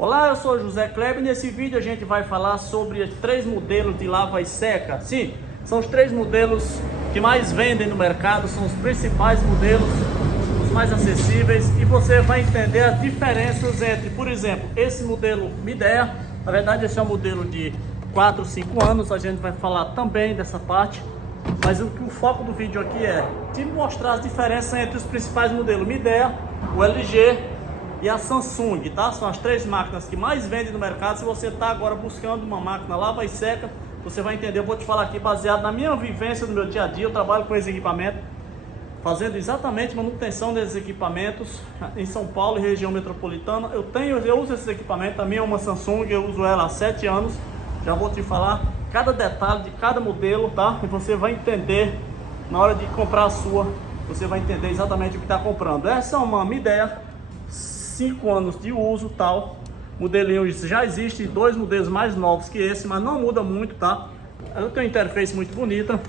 Olá, eu sou José Kleber e nesse vídeo a gente vai falar sobre os 3 modelos de lava e seca. Sim, são os 3 modelos que mais vendem no mercado, são os principais modelos, os mais acessíveis, e você vai entender as diferenças entre, por exemplo, esse modelo Midea. Na verdade esse é um modelo de 4, 5 anos, a gente vai falar também dessa parte, mas o foco do vídeo aqui é te mostrar as diferenças entre os principais modelos Midea, o LG e a Samsung, tá? São as 3 máquinas que mais vendem no mercado. Se você está agora buscando uma máquina lava e seca, você vai entender. Eu vou te falar aqui baseado na minha vivência, no meu dia a dia. Eu trabalho com esse equipamento, fazendo exatamente manutenção desses equipamentos em São Paulo e região metropolitana. Eu uso esses equipamentos. A minha é uma Samsung, eu uso ela há 7 anos. Já vou te falar cada detalhe de cada modelo, tá? E você vai entender na hora de comprar a sua. Você vai entender exatamente o que está comprando. Essa é uma Midea, 5 anos de uso, tal. Modelinho já existe 2 modelos mais novos que esse, mas não muda muito, tá? Ela tem uma interface muito bonita.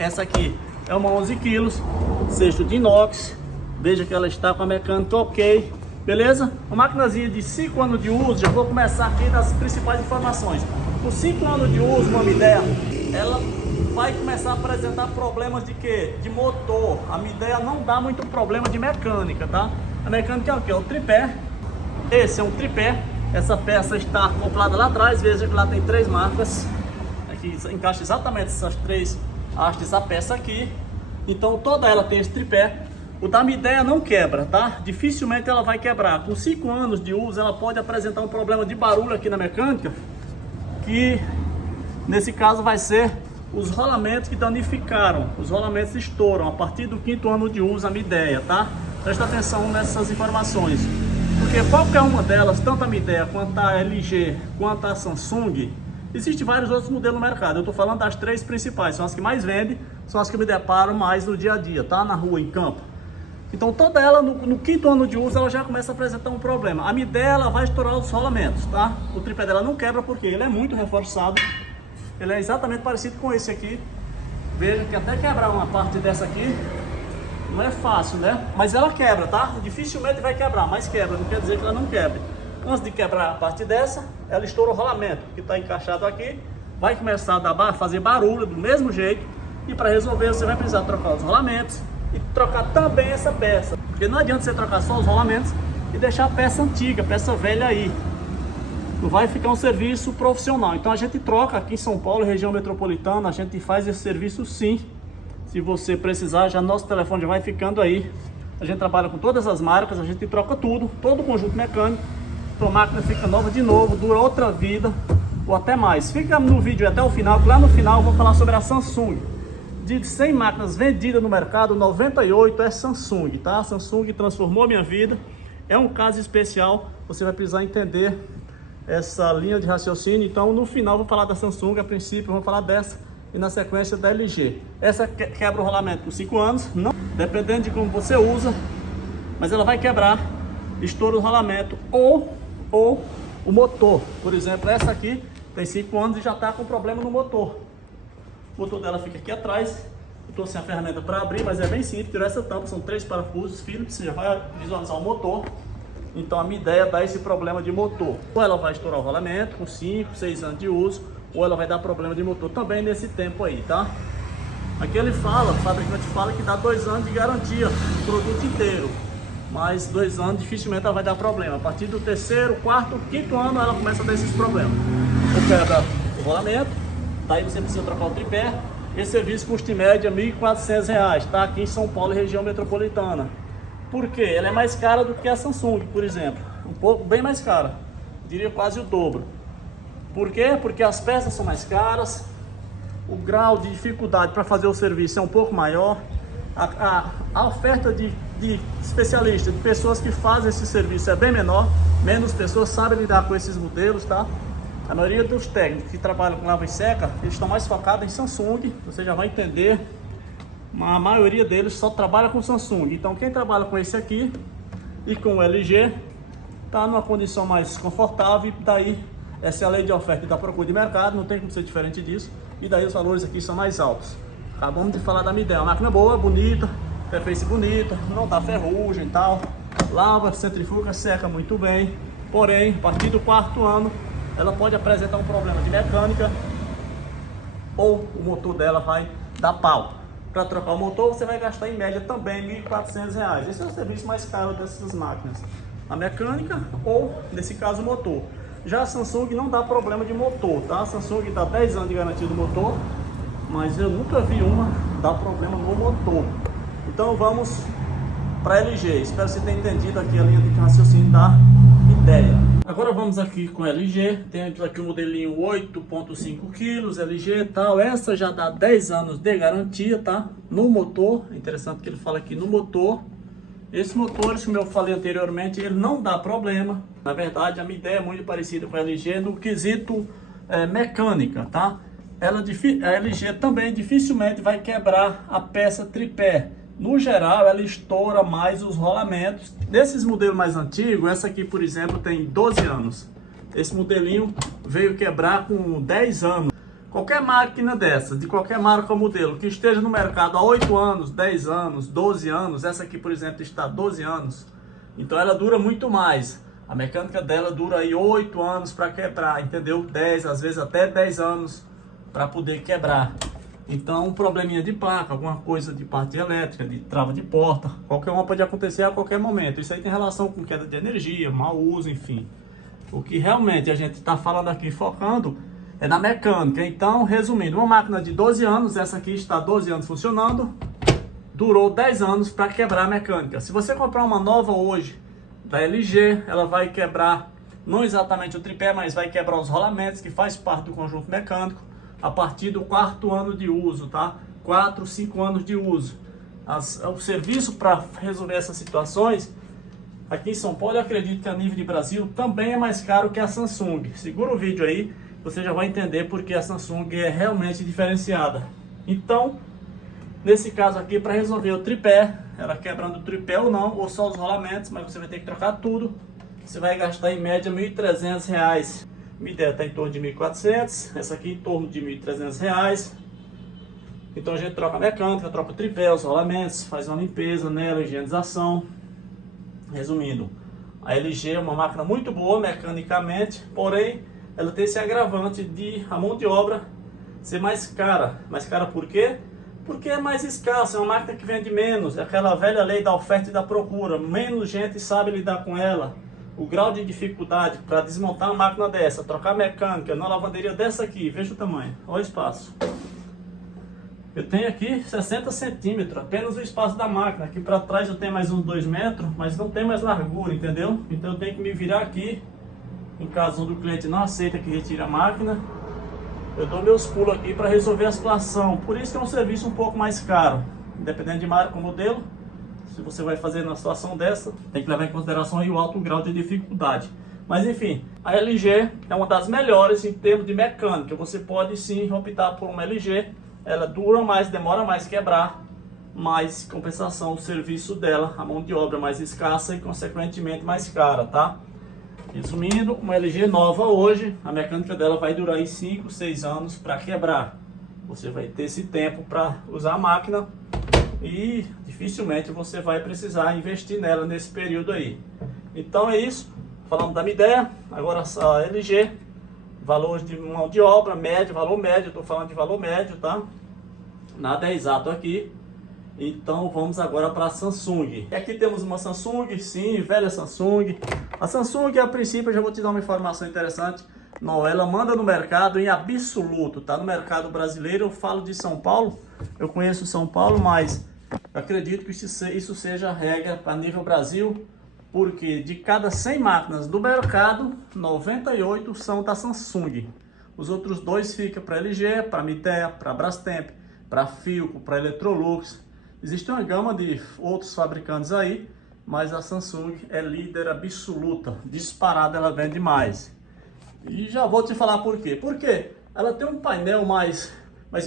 Essa aqui é uma 11 kg, cesto de inox. Veja que ela está com a mecânica ok, beleza? Uma maquinazinha de 5 anos de uso. Já vou começar aqui das principais informações. Com 5 anos de uso, uma Midea, ela vai começar a apresentar problemas de quê? De motor. A Midea não dá muito problema de mecânica, tá? A mecânica é o que? É o tripé. Esse é um tripé. Essa peça está acoplada lá atrás. Veja que lá tem 3 marcas. Aqui encaixa exatamente essas 3 hastes dessa peça aqui. Então toda ela tem esse tripé. O da Midea não quebra, tá? Dificilmente ela vai quebrar. Com 5 anos de uso ela pode apresentar um problema de barulho aqui na mecânica, que nesse caso vai ser os rolamentos que danificaram. Os rolamentos estouram a partir do 5º ano de uso a Midea, tá? Presta atenção nessas informações, porque qualquer uma delas, tanto a Midea quanto a LG quanto a Samsung, existem vários outros modelos no mercado. Eu estou falando das 3 principais, são as que mais vendem, são as que me deparo mais no dia a dia, tá? Na rua, em campo. Então toda ela no 5º ano de uso ela já começa a apresentar um problema. A Midea ela vai estourar os rolamentos, tá? O tripé dela não quebra porque ele é muito reforçado. Ele é exatamente parecido com esse aqui. Veja que até quebrar uma parte dessa aqui não é fácil, né? Mas ela quebra, tá? Dificilmente vai quebrar, mas quebra, não quer dizer que ela não quebre. Antes de quebrar a parte dessa, ela estoura o rolamento que está encaixado aqui. Vai começar a fazer barulho do mesmo jeito. E para resolver você vai precisar trocar os rolamentos e trocar também essa peça. Porque não adianta você trocar só os rolamentos e deixar a peça antiga, a peça velha aí. Não vai ficar um serviço profissional. Então a gente troca aqui em São Paulo, região metropolitana, a gente faz esse serviço sim. Se você precisar, já nosso telefone já vai ficando aí. A gente trabalha com todas as marcas, a gente troca tudo, todo o conjunto mecânico. Então a máquina fica nova de novo, dura outra vida ou até mais. Fica no vídeo até o final, que lá no final eu vou falar sobre a Samsung. De 100 máquinas vendidas no mercado, 98 é Samsung, tá? A Samsung transformou minha vida. É um caso especial, você vai precisar entender essa linha de raciocínio. Então no final eu vou falar da Samsung, a princípio vamos falar dessa. E na sequência da LG. Essa quebra o rolamento por 5 anos, não, dependendo de como você usa, mas ela vai quebrar, estoura o rolamento ou o motor. Por exemplo, essa aqui tem 5 anos e já está com problema no motor. O motor dela fica aqui atrás. Eu estou sem a ferramenta para abrir, mas é bem simples. Tirar essa tampa, são 3 parafusos Phillips, você já vai visualizar o motor. Então a minha ideia é dar esse problema de motor. Ou ela vai estourar o rolamento com 5, 6 anos de uso, ou ela vai dar problema de motor também nesse tempo aí, tá? Aqui ele fala, o fabricante fala que dá 2 anos de garantia o produto inteiro, mas 2 anos dificilmente ela vai dar problema. A partir do 3º, 4º, 5º ano ela começa a dar esses problemas. Ou quebra o rolamento, daí você precisa trocar o tripé. Esse serviço custa em média R$ 1.400, tá? Aqui em São Paulo, região metropolitana. Por quê? Ela é mais cara do que a Samsung, por exemplo. Um pouco, bem mais cara, diria quase o dobro. Por quê? Porque as peças são mais caras, o grau de dificuldade para fazer o serviço é um pouco maior, a oferta de especialistas, de pessoas que fazem esse serviço é bem menor, menos pessoas sabem lidar com esses modelos, tá? A maioria dos técnicos que trabalham com lava e seca, eles estão mais focados em Samsung, você já vai entender, a maioria deles só trabalha com Samsung. Então quem trabalha com esse aqui e com o LG, está numa condição mais confortável, e daí essa é a lei de oferta e da procura de mercado, não tem como ser diferente disso. E daí os valores aqui são mais altos. Acabamos de falar da Midea, uma máquina boa, bonita, interface bonita, não dá ferrugem e tal. Lava, centrifuga, seca muito bem. Porém, a partir do 4º ano, ela pode apresentar um problema de mecânica ou o motor dela vai dar pau. Para trocar o motor, você vai gastar em média também R$ 1.400. Esse é o serviço mais caro dessas máquinas, a mecânica ou, nesse caso, o motor. Já a Samsung não dá problema de motor, tá? A Samsung dá 10 anos de garantia do motor, mas eu nunca vi uma dar problema no motor. Então vamos para a LG. Espero que você tenha entendido aqui a linha de raciocínio da ideia. Agora vamos aqui com a LG. Temos aqui o modelinho 8.5 kg, LG e tal. Essa já dá 10 anos de garantia, tá? No motor. É interessante que ele fala aqui no motor. Esse motor, como eu falei anteriormente, ele não dá problema. Na verdade, a minha ideia é muito parecida com a LG no quesito mecânica, tá? A LG também dificilmente vai quebrar a peça tripé. No geral, ela estoura mais os rolamentos. Desses modelos mais antigos, essa aqui, por exemplo, tem 12 anos. Esse modelinho veio quebrar com 10 anos. Qualquer máquina dessa, de qualquer marca ou modelo, que esteja no mercado há 8 anos, 10 anos, 12 anos, essa aqui, por exemplo, está há 12 anos, então ela dura muito mais. A mecânica dela dura aí 8 anos para quebrar, entendeu? 10, às vezes até 10 anos para poder quebrar. Então, um probleminha de placa, alguma coisa de parte elétrica, de trava de porta, qualquer uma pode acontecer a qualquer momento. Isso aí tem relação com queda de energia, mau uso, enfim. O que realmente a gente está falando aqui, focando, é na mecânica. Então, resumindo, uma máquina de 12 anos, essa aqui está 12 anos funcionando, durou 10 anos para quebrar a mecânica. Se você comprar uma nova hoje, da LG, ela vai quebrar, não exatamente o tripé, mas vai quebrar os rolamentos, que faz parte do conjunto mecânico, a partir do 4º ano de uso, tá? 4, 5 anos de uso. O serviço para resolver essas situações, aqui em São Paulo, eu acredito que a nível de Brasil, também é mais caro que a Samsung. Segura o vídeo aí, você já vai entender porque a Samsung é realmente diferenciada. Então, nesse caso aqui, para resolver o tripé, ela quebrando o tripé ou não, ou só os rolamentos, mas você vai ter que trocar tudo, você vai gastar em média R$ 1.300. Minha ideia está em torno de R$ 1.400, essa aqui em torno de R$ 1.300. Então a gente troca a mecânica, troca o tripé, os rolamentos, faz uma limpeza nela, higienização. Resumindo, a LG é uma máquina muito boa mecanicamente, porém ela tem esse agravante de a mão de obra ser mais cara. Mais cara por quê? Porque é mais escassa, é uma máquina que vende menos, é aquela velha lei da oferta e da procura, menos gente sabe lidar com ela. O grau de dificuldade para desmontar uma máquina dessa, trocar mecânica, numa lavanderia dessa aqui, veja o tamanho, olha o espaço. Eu tenho aqui 60 centímetros, apenas o espaço da máquina. Aqui para trás eu tenho mais uns 2 metros, mas não tem mais largura, entendeu? Então eu tenho que me virar aqui, em caso do cliente não aceita que retire a máquina. Eu dou meus pulos aqui para resolver a situação, por isso que é um serviço um pouco mais caro. Independente de marca ou modelo, se você vai fazer numa situação dessa, tem que levar em consideração aí o alto grau de dificuldade. Mas enfim, a LG é uma das melhores em termos de mecânica. Você pode sim optar por uma LG, ela dura mais, demora mais quebrar, mas compensação o serviço dela, a mão de obra mais escassa e consequentemente mais cara, tá? Resumindo, uma LG nova hoje, a mecânica dela vai durar aí 5, 6 anos para quebrar. Você vai ter esse tempo para usar a máquina e dificilmente você vai precisar investir nela nesse período aí. Então é isso, falando da minha ideia. Agora a LG, valor de mão de obra médio, valor médio, estou falando de valor médio, tá? Nada é exato aqui. Então vamos agora para a Samsung. Aqui temos uma Samsung, sim, velha Samsung. A Samsung, a princípio, eu já vou te dar uma informação interessante. Não, ela manda no mercado em absoluto, tá? No mercado brasileiro, eu falo de São Paulo, eu conheço São Paulo, mas eu acredito que isso seja a regra para nível Brasil, porque de cada 100 máquinas do mercado, 98 são da Samsung. Os outros 2 ficam para LG, para Midea, para Brastemp, para Philco, para Electrolux. Existe uma gama de outros fabricantes aí, mas a Samsung é líder absoluta, disparada, ela vende mais. E já vou te falar por quê. Porque ela tem um painel mais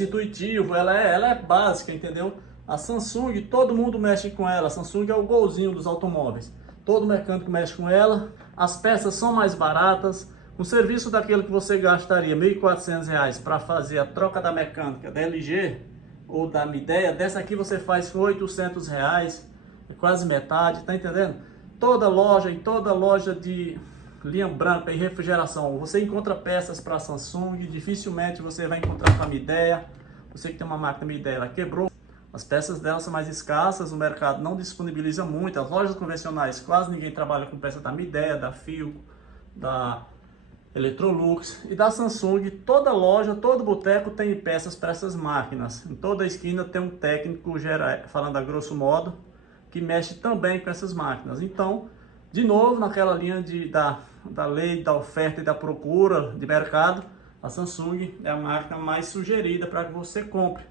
intuitivo, ela é básica, entendeu? A Samsung, todo mundo mexe com ela. A Samsung é o golzinho dos automóveis. Todo mecânico mexe com ela. As peças são mais baratas. Um serviço daquele que você gastaria R$ 1.400 para fazer a troca da mecânica da LG ou da Midea, dessa aqui você faz com R$ 800, é quase metade, tá entendendo? Toda loja de linha branca e refrigeração. Você encontra peças para Samsung, dificilmente você vai encontrar para Midea. Você que tem uma máquina Midea, ela quebrou. As peças dela são mais escassas, o mercado não disponibiliza muito. As lojas convencionais, quase ninguém trabalha com peça da Midea, da Philco, da Electrolux e da Samsung. Toda loja, todo boteco tem peças para essas máquinas. Em toda esquina tem um técnico, falando a grosso modo, que mexe também com essas máquinas. Então, de novo, naquela linha da lei da oferta e da procura de mercado, a Samsung é a máquina mais sugerida para que você compre.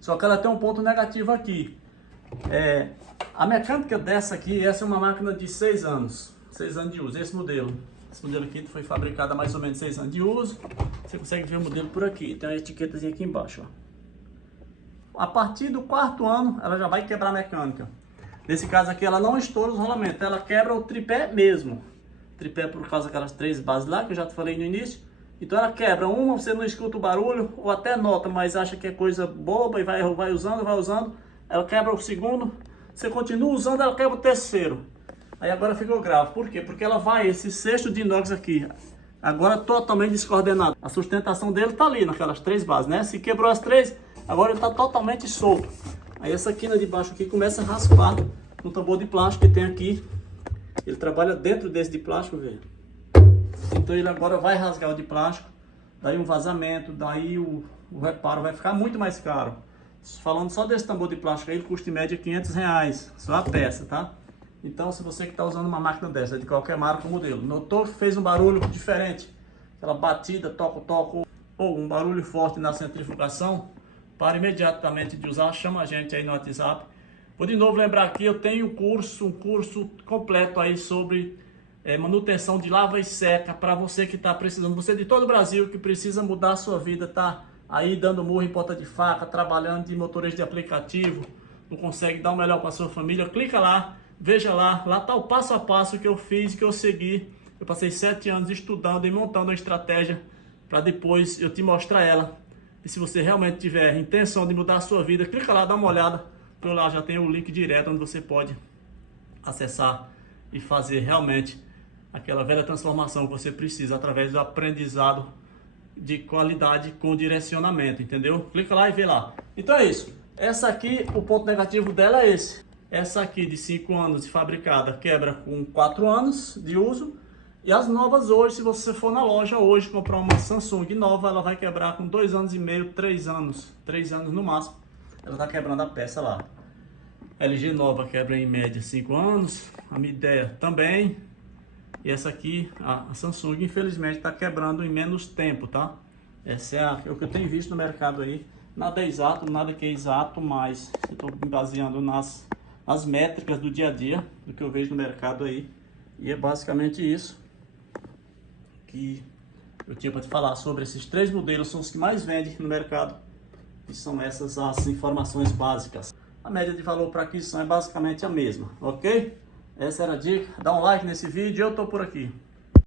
Só que ela tem um ponto negativo aqui. A mecânica dessa aqui, essa é uma máquina de 6 anos. 6 anos de uso, esse modelo. Esse modelo aqui foi fabricado há mais ou menos 6 anos de uso. Você consegue ver o modelo por aqui. Tem uma etiquetazinha aqui embaixo, ó. A partir do 4º ano, ela já vai quebrar a mecânica. Nesse caso aqui, ela não estoura os rolamentos. Ela quebra o tripé mesmo. Tripé por causa daquelas 3 bases lá, que eu já te falei no início. Então ela quebra uma, você não escuta o barulho, ou até nota, mas acha que é coisa boba e vai usando. Ela quebra o segundo. Você continua usando, ela quebra o terceiro. Aí agora ficou grave. Por quê? Porque ela vai, esse cesto de inox aqui, agora totalmente descoordenado. A sustentação dele tá ali, naquelas 3 bases, né? Se quebrou as 3, agora ele tá totalmente solto. Aí essa quina de baixo aqui começa a raspar no tambor de plástico que tem aqui. Ele trabalha dentro desse de plástico, velho. Então ele agora vai rasgar o de plástico, daí um vazamento, daí o reparo vai ficar muito mais caro. Falando só desse tambor de plástico aí, ele custa em média R$500, só a peça, tá? Então, se você que está usando uma máquina dessa, de qualquer marca ou modelo, notou que fez um barulho diferente, aquela batida, toco, ou um barulho forte na centrifugação, para imediatamente de usar, chama a gente aí no WhatsApp. Vou de novo lembrar aqui, eu tenho um curso completo aí sobre manutenção de lava e seca, para você que está precisando, você de todo o Brasil que precisa mudar a sua vida, tá aí dando murro em ponta de faca, trabalhando de motorista de aplicativo, não consegue dar o melhor para sua família, clica lá. Veja lá está o passo a passo que eu fiz, que eu segui. Eu passei 7 anos estudando e montando uma estratégia para depois eu te mostrar ela. E se você realmente tiver intenção de mudar a sua vida, clica lá, dá uma olhada. Por lá já tem o link direto onde você pode acessar e fazer realmente aquela velha transformação que você precisa através do aprendizado de qualidade com direcionamento, entendeu? Clica lá e vê lá. Então é isso. Essa aqui, o ponto negativo dela é esse. Essa aqui de 5 anos de fabricada quebra com 4 anos de uso. E as novas hoje, se você for na loja hoje comprar uma Samsung nova, ela vai quebrar com 2 anos e meio, 3 anos. 3 anos no máximo, ela está quebrando a peça lá. LG nova quebra em média 5 anos. A Midea também. E essa aqui, a Samsung, infelizmente está quebrando em menos tempo, tá? Essa é o que eu tenho visto no mercado aí. Nada é exato, nada que é exato, mas eu estou me baseando nas métricas do dia a dia, do que eu vejo no mercado aí. E é basicamente isso que eu tinha para te falar sobre esses 3 modelos, são os que mais vendem no mercado. E são essas as informações básicas. A média de valor para aquisição é basicamente a mesma, ok? Essa era a dica. Dá um like nesse vídeo, eu tô por aqui.